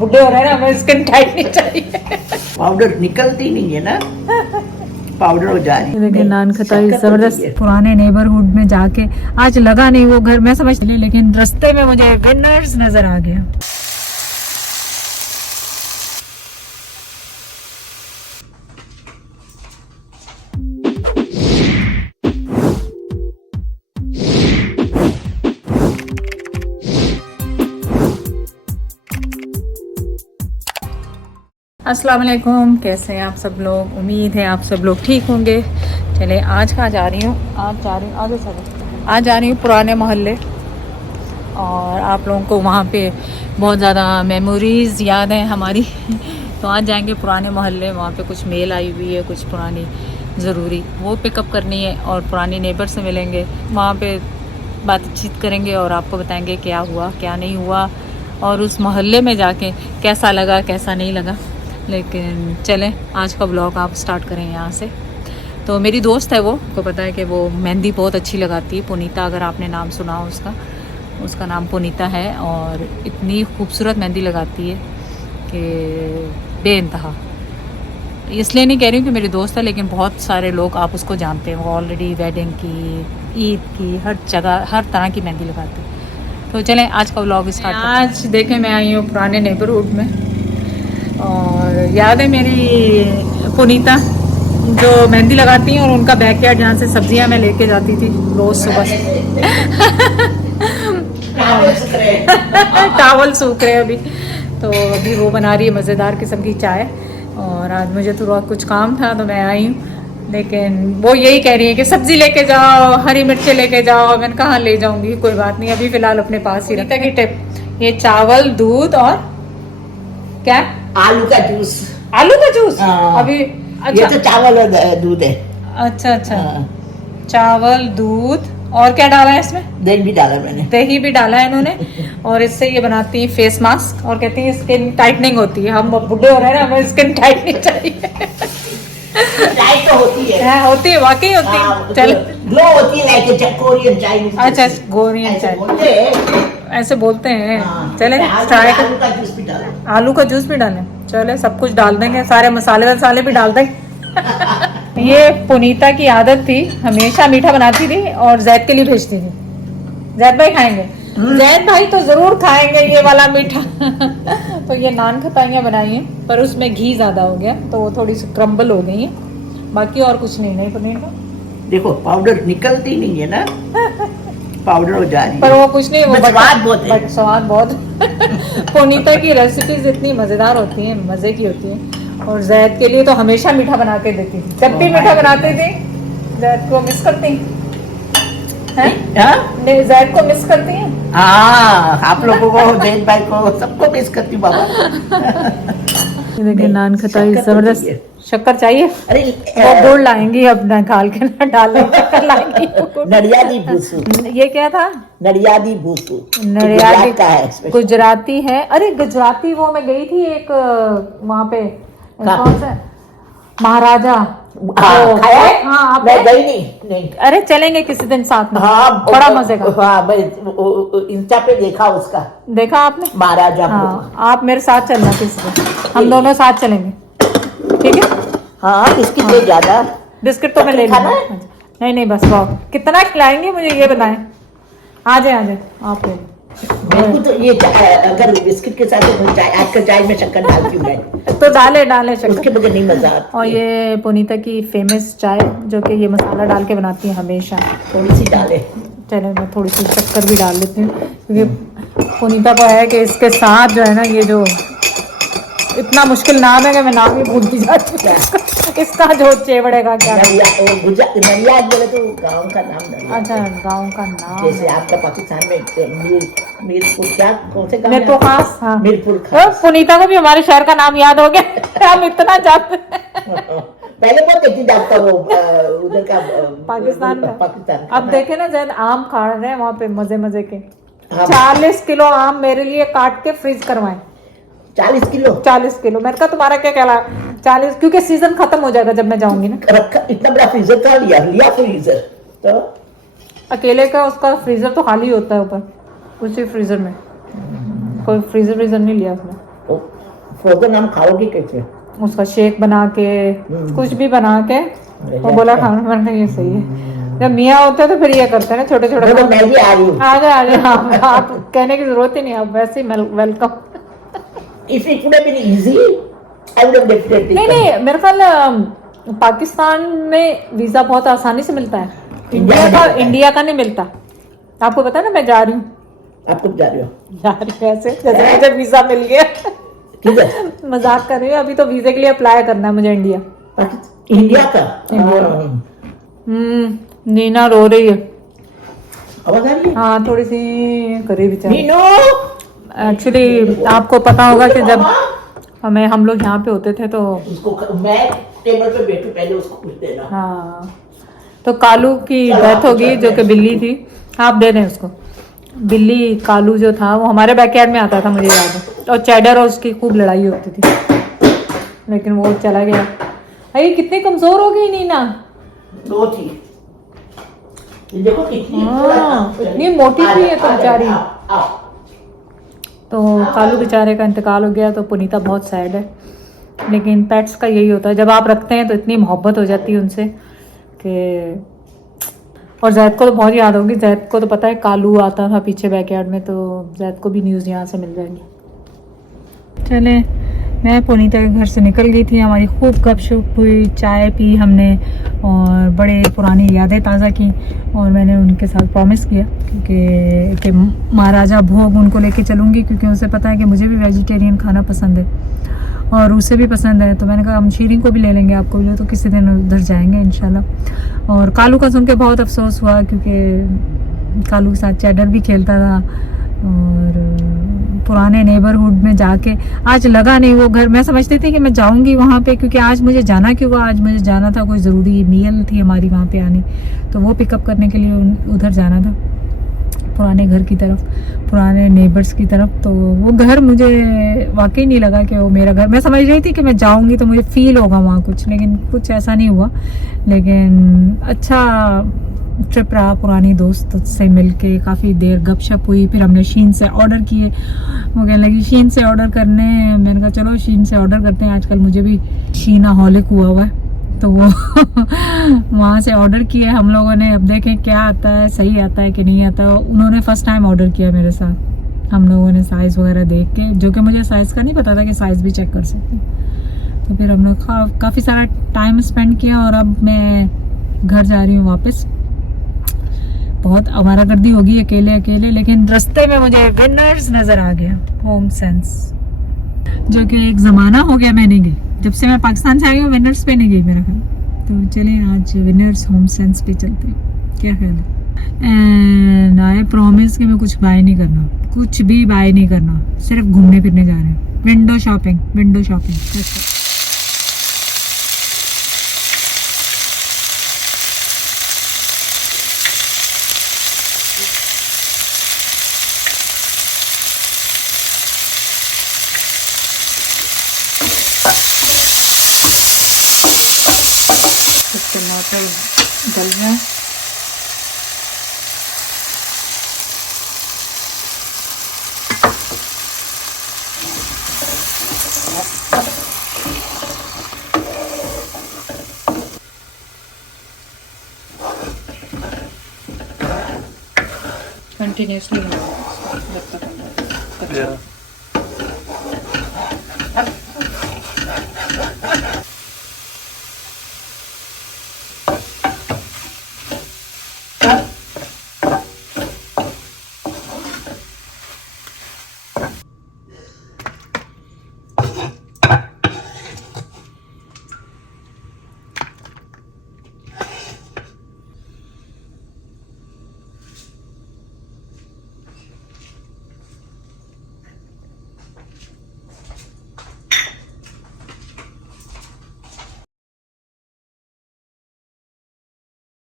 बुढ़े हो रहे हैं ना, हमें स्किन टाइट नहीं चाहिए। पाउडर निकलती नहीं है ना, पाउडर हो जा रही है। देखिए नान खटाई शक्कर तो जबरदस्त। चाहिए। पुराने नेबरहुड में जाके आज लगा नहीं वो घर, मैं समझ नहीं, लेकिन रास्ते में मुझे विनर्स नजर आ गया। अस्सलाम वालेकुम, कैसे हैं आप सब लोग? उम्मीद है आप सब लोग ठीक होंगे। चले आज कहाँ जा रही हूँ, आज जा रही हूँ पुराने मोहल्ले, और आप लोगों को वहाँ पे बहुत ज़्यादा मेमोरीज़ याद हैं हमारी। तो आज जाएंगे पुराने मोहल्ले, वहाँ पे कुछ मेल आई हुई है, कुछ पुरानी ज़रूरी वो पिकअप करनी है, और पुरानी नेबर से मिलेंगे, वहाँ पे बातचीत करेंगे और आपको बताएंगे क्या हुआ क्या नहीं हुआ, और उस मोहल्ले में जाके कैसा लगा कैसा नहीं लगा। लेकिन चलें आज का ब्लॉग आप स्टार्ट करें यहाँ से। तो मेरी दोस्त है, वो को पता है कि वो मेहंदी बहुत अच्छी लगाती है, पुनीता, अगर आपने नाम सुना हो उसका नाम पुनीता है, और इतनी खूबसूरत मेहंदी लगाती है कि बेइंतहा। इसलिए नहीं कह रही हूँ कि मेरी दोस्त है, लेकिन बहुत सारे लोग आप उसको जानते हैं, वो ऑलरेडी वेडिंग की, ईद की, हर जगह हर तरह की मेहंदी लगाती है। तो चलें आज का व्लॉग स्टार्ट। आज देखें मैं आई हूँ पुराने नेबरहुड में, और याद है मेरी पुनीता जो मेहंदी लगाती हैं, और उनका बैकयार्ड जहाँ से सब्जियाँ मैं लेके जाती थी रोज़ सुबह से। टावल सूख रहे अभी, तो अभी वो बना रही है मज़ेदार किस्म की चाय। और आज मुझे थोड़ा कुछ काम था तो मैं आई हूँ, लेकिन वो यही कह रही है कि सब्जी लेके जाओ, हरी मिर्चें लेके जाओ। मैंने कहाँ ले जाऊंगी, कोई बात नहीं, अभी फिलहाल अपने पास ही रखा की टिप। ये चावल, दूध और क्या, आलू का जूस। आलू का जूस अभी। अच्छा, ये तो चावल और दूध है। अच्छा अच्छा, चावल, दूध और क्या डाला है इसमें? दही भी डाला मैंने। दही भी डाला है इन्होंने। और इससे ये बनाती है फेस मास्क, और कहती है स्किन टाइटनिंग होती है। हम बुढ़े हो रहे हैं ना, हमें स्किन टाइट नहीं चाहिए। चाय तो होती है, होती है, वाकई होती है। चल, ग्लो होती है, लाइक कोरियन चाइनीज। अच्छा, कोरियन चाय ऐसे बोलते हैं। चले ट्राई कर। आलू का जूस भी डाला। आलू का जूस भी डालें, चले सब कुछ डाल देंगे, सारे मसाले वसाले भी डाल देंगे। ये पुनीता की आदत थी, हमेशा मीठा बनाती थी और जैद के लिए भेजती थी। जैद भाई खाएंगे, जैद भाई तो जरूर खाएंगे ये वाला मीठा। तो ये नान खटाइयाँ बनाई हैं, पर उसमें घी ज्यादा हो गया तो वो थोड़ी सी क्रम्बल हो गई है, बाकी और कुछ नहीं पुनीता। देखो पाउडर निकलती नहीं है ना, पाउडर हो जा रही है। पर वो कुछ नहीं, वो स्वाद बहुत है। स्वाद बहुत। पुनीता की रेसिपीज इतनी मजेदार होती हैं, मजे की होती हैं। और जैद के लिए तो हमेशा मीठा बना के देती थी, जब भी मीठा बनाती थी। जैद को मिस करती हैं? जैद को मिस करती हैं? हाँ, आप लोगों को, जैद भाई को, सबको मिस करती हूँ बाबा। देखिए नान खटाई जबरदस्त। शक्कर चाहिए? अरे वो गुड़ लाएंगी अब, निकाल के ना डालेंगे, शक्कर लाएंगी। नरियादी भूसू। ये क्या था? नरियादी भूसू। नरियादी का है, गुजराती है। अरे गुजराती, वो मैं गई थी एक वहाँ पे, कौन सा महाराजा। खाया है? हाँ, आप मैं गई नहीं। अरे चलेंगे किसी दिन साथ में। हाँ, बड़ा मजे का। हाँ, मैं इंस्टा पे देखा उसका। देखा आपने? महाराजा। हाँ, आप मेरे साथ चलना किसी दिन, हम दोनों साथ चलेंगे, ठीक है? हाँ, बिस्किट ले ज्यादा। बिस्किट तो मैं ले लूंगी। नहीं बस, वाह, कितना खिलाएंगे मुझे ये बताएं। आ जाए आप लोग। तो ये अगर बिस्किट के साथ आजकल चाय में शक्कर डालती हूँ मैं, तो डाले शक्कर, उसके बगैर नहीं मजा आता। और ये पुनीता की फेमस चाय, जो कि ये मसाला डाल के बनाती है हमेशा। थोड़ी सी डाले। चलो मैं थोड़ी सी शक्कर भी डाल लेती हूँ, क्योंकि पुनीता को है कि इसके साथ जो है ना, ये जो इतना मुश्किल नाम है कि मैं नाम ही भूलती जाती हूँ। इसका जो चेवड़े का क्या, नरियाद बोले तो गांव का नाम। अच्छा, गांव का नाम। जैसे आपका पाकिस्तान में मीरपुर, क्या कौन से गांव? मीरपुर खास। हाँ, मीरपुर खास। पुनीता को भी हमारे शहर का नाम याद हो गया। हम इतना जानते हैं। पहले बहुत देखी जाता वो उधर का, पाकिस्तान का। पाकिस्तान। अब देखे ना, जैसे आम खा रहे हैं वहाँ पे मजे के। हाँ। 40 किलो आम मेरे लिए काट के फ्रीज करवाएं। 40 किलो? 40 किलो। मैंने कहा तुम्हारा क्या कहला 40, क्योंकि सीजन खत्म हो जाएगा जब मैं जाऊंगी ना। रखा इतना बड़ा फ्रीजर था, लिया फ्रीजर तो अकेले का, उसका फ्रीजर तो खाली होता है ऊपर, उसी फ्रीजर में, कोई फ्रीजर नहीं लिया उसने। फ्रोजन आम खाओगे कैसे? उसका शेक बना के, कुछ भी बना के वो बोला खाना। मैंने कहा ये सही है। जब मियाँ होते हैं तो फिर ये करते हैं ना छोटे छोटे। तो मैं भी आ रही हूँ। आ जाए आप कहने की जरूरत ही नहीं, आप वैसे ही welcome. If it would have been easy, I would have definitely नहीं come. नहीं, मेरे ख्याल पाकिस्तान में वीजा बहुत आसानी से मिलता है, इंडिया का नहीं मिलता। आपको पता है ना, मैं जा रही हूँ। आप कब जा रहे हो? जा रही हूँ ऐसे जैसे मुझे वीजा मिल गया। किधर? मजाक कर रही हूँ, अभी तो वीजे के लिए अप्लाई करना है मुझे इंडिया। इंडिया का? नीना रो रही है। आवाज आ रही है? हाँ थोड़ी सी करी बेचारी। नीनू! एक्चुअली आपको पता होगा कि जब हम लोग यहाँ पे होते थे तो उसको मैं टेबल पे बैठू, पहले उसको कुछ देना। हाँ, तो कालू की डेथ होगी जो कि बिल्ली थी। आप दे दें उसको। बिल्ली कालू जो था वो हमारे बैकयार्ड में आता था, मुझे याद है, और चैडर और उसकी खूब लड़ाई होती थी, लेकिन वो चला गया। अरे कितनी कमजोर हो गई नीना। दो थी, ये देखो कितनी इतनी मोटी थी ये तो बेचारी। तो कालू बेचारे का इंतकाल हो गया, तो पुनीता बहुत सैड है। लेकिन पेट्स का यही होता है, जब आप रखते हैं तो इतनी मोहब्बत हो जाती है उनसे कि। और जैद को तो बहुत याद होगी। जैद को तो पता है कालू आता था पीछे बैकयार्ड में, तो जैद को भी न्यूज़ यहाँ से मिल जाएगी। चले, मैं पुनीता के घर से निकल गई थी, हमारी खूब गपशप हुई, चाय पी हमने और बड़े पुरानी यादें ताज़ा की। और मैंने उनके साथ प्रॉमिस किया कि महाराजा भोग उनको लेके चलूँगी, क्योंकि उसे पता है कि मुझे भी वेजिटेरियन खाना पसंद है और उसे भी पसंद है। तो मैंने कहा हम शीरिन को भी ले लेंगे, आपको भी, तो किसी दिन उधर जाएंगे इंशाल्लाह। और कालू का सुन के बहुत अफसोस हुआ, क्योंकि कालू के साथ चैडर भी खेलता था और पुराने नेबरहुड में जाके आज लगा नहीं वो घर। मैं समझती थी कि मैं जाऊंगी वहाँ पे, क्योंकि आज मुझे जाना क्यों हुआ, आज मुझे जाना था, कोई ज़रूरी मील थी हमारी वहाँ पे आनी, तो वो पिकअप करने के लिए उधर जाना था, पुराने घर की तरफ, पुराने नेबर्स की तरफ। तो वो घर मुझे वाकई नहीं लगा कि वो मेरा घर। मैं समझ रही थी कि मैं जाऊंगी तो मुझे फील होगा वहाँ कुछ, लेकिन कुछ ऐसा नहीं हुआ। लेकिन अच्छा ट्रिप रहा, पुरानी दोस्त से मिलके काफ़ी देर गपशप हुई। फिर हमने शीन से ऑर्डर किए, वो कहने लगी शीन से ऑर्डर करने। मैंने कहा चलो शीन से ऑर्डर करते हैं, आजकल मुझे भी शीनाहॉलिक हुआ है, तो वो वहाँ से ऑर्डर किए हम लोगों ने। अब देखें क्या आता है, सही आता है कि नहीं आता। उन्होंने फर्स्ट टाइम ऑर्डर किया मेरे साथ, हम लोगों ने साइज़ वगैरह देख के, जो कि मुझे साइज़ का नहीं पता था कि साइज़ भी चेक कर सकते। तो फिर हम लोग काफ़ी सारा टाइम स्पेंड किया और अब मैं घर जा रही हूँ वापस। बहुत आवारागर्दी होगी अकेले अकेले, लेकिन रास्ते में मुझे विनर्स नज़र आ गया, होम सेंस, जो कि एक ज़माना हो गया मैं नहीं गई। जब से मैं पाकिस्तान से आई हूँ विनर्स पे नहीं गई मेरा ख्याल। तो चलिए आज विनर्स होम सेंस पे चलते हैं, क्या ख्याल है। एंड आई प्रॉमिस कि मैं कुछ बाय नहीं करना, कुछ भी बाय नहीं करना, सिर्फ घूमने फिरने जा रहे हैं। Window shopping, window shopping. टमाटर गल जाए, कंटिन्यूसली जब तक